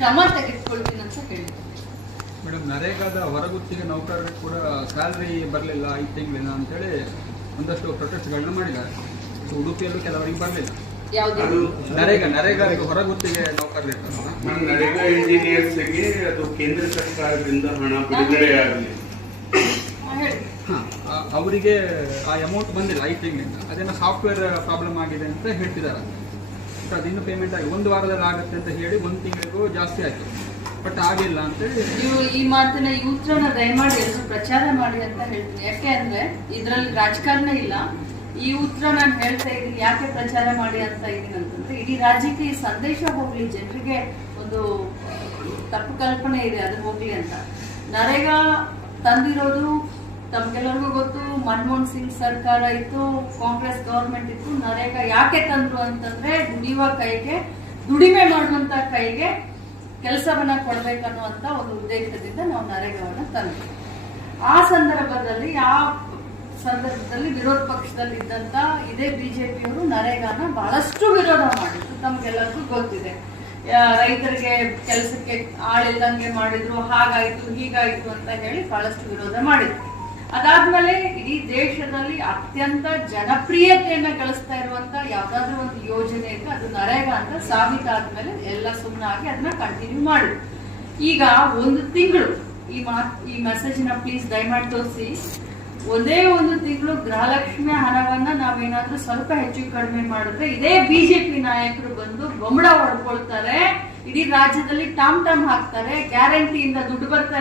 ಕ್ರಮ ತೆಗೆದುಕೊಳ್ತೀನಿ ಅಂತ ಹೇಳಿದ್ರು. ಮೇಡಮ್, ನರೇಗಾದ ಹೊರಗುತ್ತಿಗೆ ನೌಕರರಿಗೆ ಕೂಡ ಸ್ಯಾಲರಿ ಬರಲಿಲ್ಲ 5 ತಿಂಗಳಿನ ಅಂತೇಳಿ ಒಂದಷ್ಟು ಪ್ರೊಟೆಸ್ಟ್ಗಳನ್ನ ಮಾಡಿದ್ದಾರೆ. ಉಡುಪಿಯಲ್ಲೂ ಕೆಲವರಿಗೆ ಬರಲಿಲ್ಲ. ಯಾವುದು ನರೇಗಾ ಹೊರಗುತ್ತಿಗೆ ನೌಕರರು ನರೇಗಾ ಇಂಜಿನಿಯರ್ಸ್ಗೆ ಅದು ಕೇಂದ್ರ ಸರ್ಕಾರದಿಂದ ಹಣ ಬಿಡುಗಡೆ ಆಗಲಿ, ಅವರಿಗೆ ಆ ಅಮೌಂಟ್ ಬಂದಿಲ್ಲ 5 ತಿಂಗಳಿಂದ. ಅದೇನೋ ಸಾಫ್ಟ್ವೇರ್ ಪ್ರಾಬ್ಲಮ್ ಆಗಿದೆ ಅಂತ ಹೇಳ್ತಿದ್ದಾರೆ. ಅದಿನ್ನು ಪೇಮೆಂಟ್ ಆಗಿ 1 ವಾರದಲ್ಲಿ ಆಗುತ್ತೆ ಅಂತ ಹೇಳಿ 1 ತಿಂಗಳಿಗೂ ಜಾಸ್ತಿ ಆಯ್ತು, ಬಟ್ ಆಗಿಲ್ಲ ಅಂತೇಳಿ ನೀವು ಈ ಮಾತನ್ನ ಈ ಉತ್ತರನ ದಯಮಾಡಿ ಎಲ್ಲರೂ ಪ್ರಚಾರ ಮಾಡಿ ಅಂತ ಹೇಳ್ತೀನಿ. ಯಾಕೆ ಅಂದ್ರೆ ಇದರಲ್ಲಿ ರಾಜಕಾರಣ ಇಲ್ಲ. ಈ ಉತ್ತರ ನಾನು ಹೇಳ್ತಾ ಇದ್ದೀನಿ ಯಾಕೆ ಪ್ರಚಾರ ಮಾಡಿ ಅಂತ ಇದ್ದೀನಿ ಅಂತಂದ್ರೆ, ಇಡೀ ರಾಜ್ಯಕ್ಕೆ ಈ ಸಂದೇಶ ಹೋಗ್ಲಿ, ಜನರಿಗೆ ಒಂದು ತಪ್ಪು ಕಲ್ಪನೆ ಇದೆ ಅದು ಹೋಗ್ಲಿ ಅಂತ. ನರೇಗಾ ತಂದಿರೋದು ತಮ್ಗೆಲ್ಲರಿಗೂ ಗೊತ್ತು. ಮನಮೋಹನ್ ಸಿಂಗ್ ಸರ್ಕಾರ ಇತ್ತು, ಕಾಂಗ್ರೆಸ್ ಗವರ್ಮೆಂಟ್ ಇತ್ತು. ನರೇಗಾ ಯಾಕೆ ತಂದ್ರು ಅಂತಂದ್ರೆ, ದುಡಿಯುವ ಕೈಗೆ, ದುಡಿಮೆ ಮಾಡುವಂತ ಕೈಗೆ ಕೆಲಸವನ್ನ ಕೊಡ್ಬೇಕನ್ನುವಂತ ಒಂದು ಉದ್ದೇಶದಿಂದ ನಾವು ನರೇಗಾವನ್ನ ತಂದ್ವಿ. ಆ ಸಂದರ್ಭದಲ್ಲಿ ವಿರೋಧ ಪಕ್ಷದಲ್ಲಿ ಇದ್ದಂತ ಇದೇ ಬಿಜೆಪಿಯವರು ನರೇಗಾನ ಬಹಳಷ್ಟು ವಿರೋಧ ಮಾಡಿದ್ರು. ತಮ್ಗೆಲ್ಲರಿಗೂ ಗೊತ್ತಿದೆ. ರೈತರಿಗೆ ಕೆಲಸಕ್ಕೆ ಆಳಿಲ್ದಂಗೆ ಮಾಡಿದ್ರು, ಹಾಗಾಯ್ತು ಹೀಗಾಯ್ತು ಅಂತ ಹೇಳಿ ಬಹಳಷ್ಟು ವಿರೋಧ ಮಾಡಿದ್ರು. ಅದಾದ್ಮೇಲೆ ಇಡೀ ದೇಶದಲ್ಲಿ ಅತ್ಯಂತ ಜನಪ್ರಿಯತೆಯನ್ನ ಗಳಿಸ್ತಾ ಇರುವಂತ ಯಾವ್ದಾದ್ರು ಒಂದು ಯೋಜನೆ ಇದ್ರೆ ಅದು ನರೇಗಾ ಅಂತ ಸಾಬೀತಾದ್ಮೇಲೆ ಎಲ್ಲ ಸುಮ್ಮನಾಗಿ ಅದನ್ನ ಕಂಟಿನ್ಯೂ ಮಾಡಿದ್ರು. ಈಗ 1 ತಿಂಗಳು ಈ ಮೆಸೇಜ್ ನ ಪ್ಲೀಸ್ ದಯಮಾಡಿ ತೋರಿಸಿ. ಒಂದೇ 1 ತಿಂಗಳು ಗೃಹಲಕ್ಷ್ಮಿ ಹಣವನ್ನ ನಾವೇನಾದ್ರೂ ಸ್ವಲ್ಪ ಹೆಚ್ಚು ಕಡಿಮೆ ಮಾಡಿದ್ರೆ ಇದೇ ಬಿಜೆಪಿ ನಾಯಕರು ಬಂದು ಬೊಂಬಡ ಹೊಡ್ಕೊಳ್ತಾರೆ. ಇಡೀ ರಾಜ್ಯದಲ್ಲಿ ಟಾಮ್ ಹಾಕ್ತಾರೆ. ಗ್ಯಾರಂಟಿಯಿಂದ ದುಡ್ಡು ಬರ್ತಾ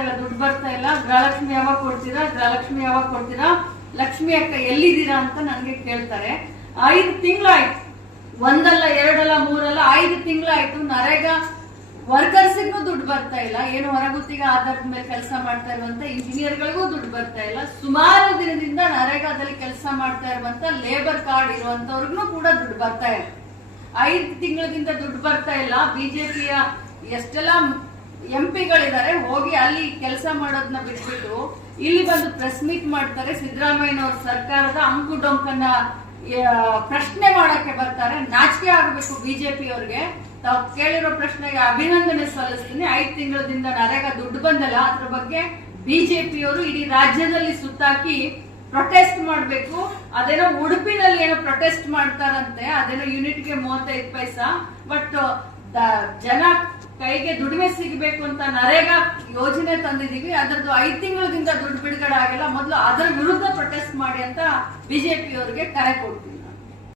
ಇಲ್ಲ, ಗೃಹಲಕ್ಷ್ಮಿ ಯಾವಾಗ ಕೊಡ್ತೀರಾ, ಲಕ್ಷ್ಮಿ ಅಕ್ಕ ಎಲ್ಲಿದ್ದೀರಾ ಅಂತ ನನಗೆ ಕೇಳ್ತಾರೆ. 5 ತಿಂಗಳಾಯ್ತು, 1 ಅಲ್ಲ 2 ಅಲ್ಲ 3 ಅಲ್ಲ 5 ತಿಂಗಳಾಯ್ತು. ನರೇಗಾ ವರ್ಕರ್ಸ್ಗೂ ದುಡ್ಡು ಬರ್ತಾ ಇಲ್ಲ. ಏನು ಹೊರಗುತ್ತಿಗೆ ಆಧಾರದ ಮೇಲೆ ಕೆಲಸ ಮಾಡ್ತಾ ಇರುವಂತ ಇಂಜಿನಿಯರ್ಗಳಿಗೂ ದುಡ್ಡು ಬರ್ತಾ ಇಲ್ಲ. ಸುಮಾರು ದಿನದಿಂದ ನರೇಗಾದಲ್ಲಿ ಕೆಲಸ ಮಾಡ್ತಾ ಇರುವಂತ ಲೇಬರ್ ಕಾರ್ಡ್ ಇರುವಂತವ್ರಿಗೂ ಕೂಡ ದುಡ್ಡು ಬರ್ತಾ ಇಲ್ಲ. 5 ತಿಂಗಳಿಂದ ದುಡ್ಡು ಬರ್ತಾ ಇಲ್ಲ. ಬಿಜೆಪಿಯ ಎಷ್ಟೆಲ್ಲ ಎಂಪಿಗಳಿದ್ದಾರೆ, ಹೋಗಿ ಅಲ್ಲಿ ಕೆಲಸ ಮಾಡೋದನ್ನ ಬಿಟ್ಬಿಟ್ಟು ಇಲ್ಲಿ ಬಂದು ಪ್ರೆಸ್ ಮೀಟ್ ಮಾಡ್ತಾರೆ. ಸಿದ್ದರಾಮಯ್ಯನವ್ರ ಸರ್ಕಾರದ ಅಂಕು ಡೊಂಕನ್ನ ಪ್ರಶ್ನೆ ಮಾಡಕ್ಕೆ ಬರ್ತಾರೆ. ನಾಚಿಕೆ ಆಗಬೇಕು ಬಿಜೆಪಿ ಅವ್ರಿಗೆ. ತಾವು ಕೇಳಿರೋ ಪ್ರಶ್ನೆಗೆ ಅಭಿನಂದನೆ ಸಲ್ಲಿಸ್ತೀನಿ. 5 ತಿಂಗಳಿಂದ ನರೇಗಾ ದುಡ್ಡು ಬಂದಲ್ಲ, ಅದ್ರ ಬಗ್ಗೆ ಬಿಜೆಪಿಯವರು ಇಡೀ ರಾಜ್ಯದಲ್ಲಿ ಸುತ್ತಾಕಿ ಪ್ರೊಟೆಸ್ಟ್ ಮಾಡಬೇಕು. ಅದೇನೋ ಉಡುಪಿನಲ್ಲಿ ಏನೋ ಪ್ರೊಟೆಸ್ಟ್ ಮಾಡ್ತಾರಂತೆ, ಅದೇನೋ ಯೂನಿಟ್ಗೆ 35 ಪೈಸಾ. ಬಟ್ ಜನ ಕೈಗೆ ದುಡಿಮೆ ಸಿಗಬೇಕು ಅಂತ ನರೇಗಾ ಯೋಜನೆ ತಂದಿದೀವಿ. ಅದರದ್ದು 5 ತಿಂಗಳಿಂದ ದುಡ್ಡು ಬಿಡುಗಡೆ ಆಗಿಲ್ಲ. ಮೊದಲು ಅದರ ವಿರುದ್ಧ ಪ್ರೊಟೆಸ್ಟ್ ಮಾಡಿ ಅಂತ ಬಿಜೆಪಿಯವರಿಗೆ ಕರೆ ಕೊಡ್ತೀವಿ.